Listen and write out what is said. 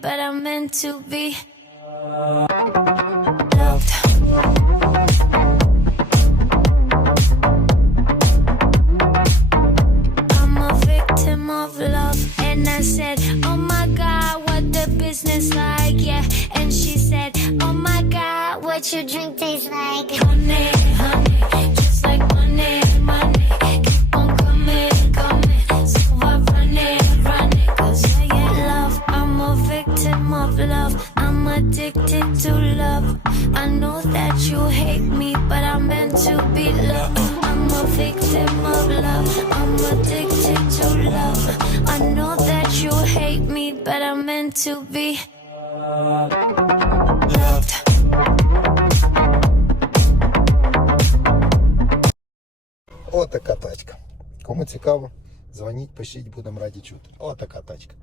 but I'm meant to be loved. I'm a victim of love. And I said, Oh my God, what the business like? Yeah. And she said, Oh my God, what your drink tastes like? Honey, honey, victim of love. I'm addicted to love. I know that you hate me, but I'm meant to be loved. I'm a victim of love. I'm addicted to love. I know that you hate me, but I'm meant to be loved. Отака тачка. Кому цікаво, дзвоніть, пишіть, будемо раді чути. Отака тачка.